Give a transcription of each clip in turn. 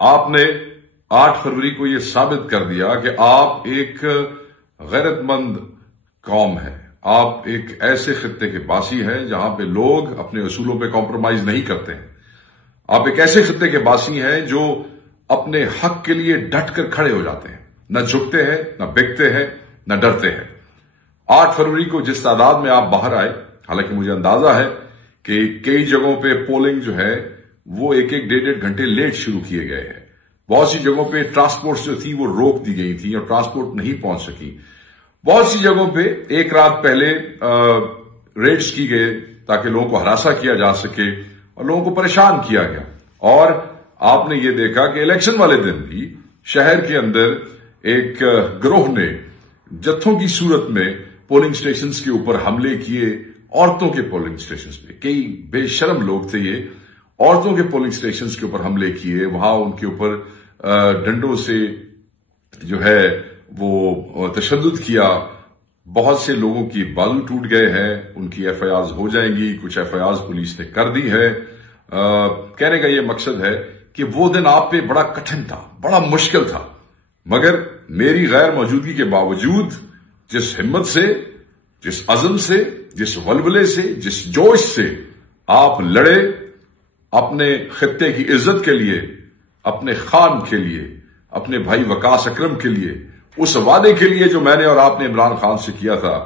آپ نے 8 فروری کو یہ ثابت کر دیا کہ آپ ایک غیرت مند قوم ہے. آپ ایک ایسے خطے کے باسی ہیں جہاں پہ لوگ اپنے اصولوں پہ کمپرومائز نہیں کرتے ہیں. آپ ایک ایسے خطے کے باسی ہیں جو اپنے حق کے لیے ڈٹ کر کھڑے ہو جاتے ہیں، نہ جھکتے ہیں، نہ بکتے ہیں، نہ ڈرتے ہیں. 8 فروری کو جس تعداد میں آپ باہر آئے، حالانکہ مجھے اندازہ ہے کہ کئی جگہوں پہ پولنگ جو ہے وہ 1-1 گھنٹے لیٹ شروع کیے گئے ہیں. بہت سی جگہوں پہ ٹرانسپورٹ جو تھی وہ روک دی گئی تھی اور ٹرانسپورٹ نہیں پہنچ سکی. بہت سی جگہوں پہ ایک رات پہلے ریڈز کی گئے تاکہ لوگوں کو ہراساں کیا جا سکے اور لوگوں کو پریشان کیا گیا. اور آپ نے یہ دیکھا کہ الیکشن والے دن بھی شہر کے اندر ایک گروہ نے جتھوں کی صورت میں پولنگ سٹیشنز کے اوپر حملے کیے. عورتوں کے پولنگ سٹیشنز پہ کئی بے شرم لوگ تھے، یہ عورتوں کے پولنگ سٹیشنز کے اوپر حملے کیے. وہاں ان کے اوپر ڈنڈوں سے جو ہے وہ تشدد کیا. بہت سے لوگوں کی بازو ٹوٹ گئے ہیں. ان کی ایف آئی آرز ہو جائیں گی، کچھ ایف آئی آرز پولیس نے کر دی ہے. کہنے کا یہ مقصد ہے کہ وہ دن آپ پہ بڑا کٹھن تھا، بڑا مشکل تھا، مگر میری غیر موجودگی کے باوجود جس ہمت سے، جس عزم سے، جس ولولے سے، جس جوش سے آپ لڑے اپنے خطے کی عزت کے لیے، اپنے خان کے لیے، اپنے بھائی وقاص اکرم کے لیے، اس وعدے کے لیے جو میں نے اور آپ نے عمران خان سے کیا تھا،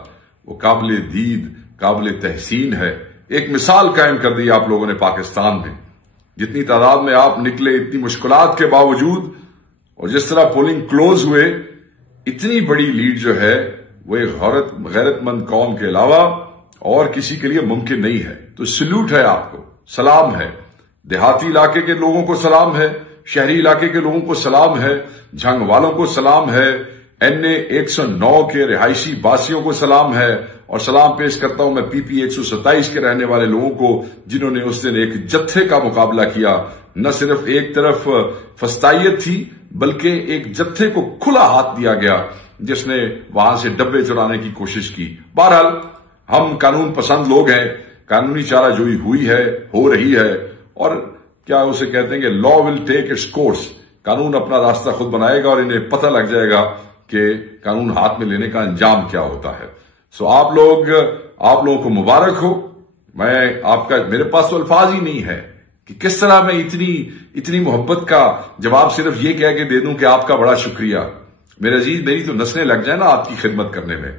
وہ قابل دید، قابل تحسین ہے. ایک مثال قائم کر دی آپ لوگوں نے پاکستان میں. جتنی تعداد میں آپ نکلے، اتنی مشکلات کے باوجود، اور جس طرح پولنگ کلوز ہوئے، اتنی بڑی لیڈ جو ہے وہ ایک غیرت مند قوم کے علاوہ اور کسی کے لیے ممکن نہیں ہے. تو سلوٹ ہے آپ کو، سلام ہے. دیہاتی علاقے کے لوگوں کو سلام ہے، شہری علاقے کے لوگوں کو سلام ہے، جھنگ والوں کو سلام ہے، NA 109 کے رہائشی باسیوں کو سلام ہے. اور سلام پیش کرتا ہوں میں PP 127 کے رہنے والے لوگوں کو جنہوں نے اس دن ایک جتھے کا مقابلہ کیا. نہ صرف ایک طرف فستائیت تھی بلکہ ایک جتھے کو کھلا ہاتھ دیا گیا جس نے وہاں سے ڈبے چرانے کی کوشش کی. بہرحال ہم قانون پسند لوگ ہیں، قانونی چارہ جوئی ہوئی ہے، ہو رہی ہے، اور کیا اسے کہتے ہیں کہ لا ول ٹیک اٹس کورس. قانون اپنا راستہ خود بنائے گا اور انہیں پتہ لگ جائے گا کہ قانون ہاتھ میں لینے کا انجام کیا ہوتا ہے. سو آپ لوگوں کو مبارک ہو. میرے پاس تو الفاظ ہی نہیں ہے کہ کس طرح میں اتنی محبت کا جواب صرف یہ کہہ کے دے دوں کہ آپ کا بڑا شکریہ. میرے عزیز، میری تو نسلیں لگ جائیں نا آپ کی خدمت کرنے میں،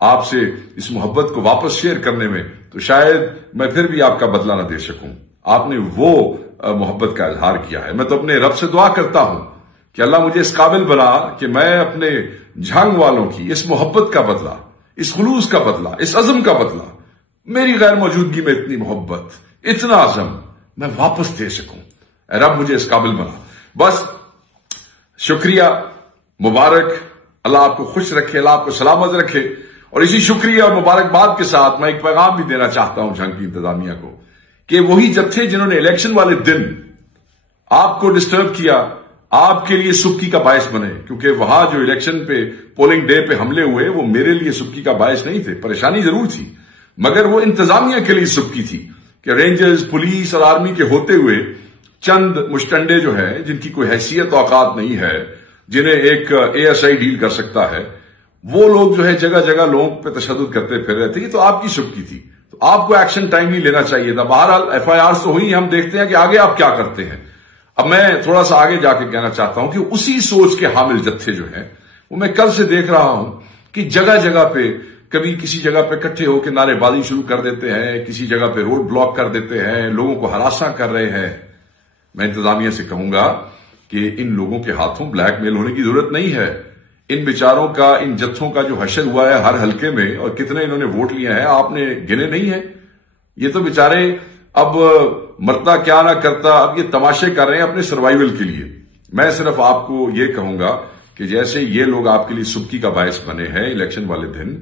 آپ سے اس محبت کو واپس شیئر کرنے میں، تو شاید میں پھر بھی آپ کا بدلہ نہ دے سکوں. آپ نے وہ محبت کا اظہار کیا ہے. میں تو اپنے رب سے دعا کرتا ہوں کہ اللہ مجھے اس قابل بنا کہ میں اپنے جھنگ والوں کی اس محبت کا بدلہ، اس خلوص کا بدلہ، اس عزم کا بدلہ، میری غیر موجودگی میں اتنی محبت، اتنا عزم میں واپس دے سکوں. اے رب مجھے اس قابل بنا. بس شکریہ، مبارک. اللہ آپ کو خوش رکھے، اللہ آپ کو سلامت رکھے. اور اسی شکریہ اور مبارکباد کے ساتھ میں ایک پیغام بھی دینا چاہتا ہوں جھنگ کی انتظامیہ کو کہ وہی جتھے جنہوں نے الیکشن والے دن آپ کو ڈسٹرب کیا، آپ کے لیے سبکی کا باعث بنے، کیونکہ وہاں جو الیکشن پہ پولنگ ڈے پہ حملے ہوئے وہ میرے لیے سبکی کا باعث نہیں تھے. پریشانی ضرور تھی مگر وہ انتظامیہ کے لیے سبکی تھی کہ رینجرز، پولیس اور آرمی کے ہوتے ہوئے چند مشٹنڈے جو ہیں جن کی کوئی حیثیت و اوقات نہیں ہے، جنہیں ایک ASI ڈیل کر سکتا ہے، وہ لوگ جو ہے جگہ جگہ لوگوں پہ تشدد کرتے پھر رہے تھے. یہ تو آپ کی سبکی تھی، تو آپ کو ایکشن ٹائملی لینا چاہیے تھا. بہرحال FIRs تو ہوئی، ہم دیکھتے ہیں کہ آگے آپ کیا کرتے ہیں. اب میں تھوڑا سا آگے جا کے کہنا چاہتا ہوں کہ اسی سوچ کے حامل جتھے جو ہیں وہ میں کل سے دیکھ رہا ہوں کہ جگہ جگہ پہ کبھی کسی جگہ پہ اکٹھے ہو کے نعرے بازی شروع کر دیتے ہیں، کسی جگہ پہ روڈ بلاک کر دیتے ہیں، لوگوں کو ہراساں کر رہے ہیں. میں انتظامیہ سے کہوں گا کہ ان لوگوں کے ہاتھوں بلیک میل ہونے کی ضرورت نہیں ہے. ان بیچاروں کا، ان جتھوں کا جو حشر ہوا ہے ہر حلقے میں اور کتنے انہوں نے ووٹ لیے ہیں آپ نے گنے نہیں ہیں. یہ تو بیچارے اب مرتا کیا نہ کرتا، اب یہ تماشے کر رہے ہیں اپنے سروائیول کے لیے. میں صرف آپ کو یہ کہوں گا کہ جیسے یہ لوگ آپ کے لیے سبکی کا باعث بنے ہیں الیکشن والے دن،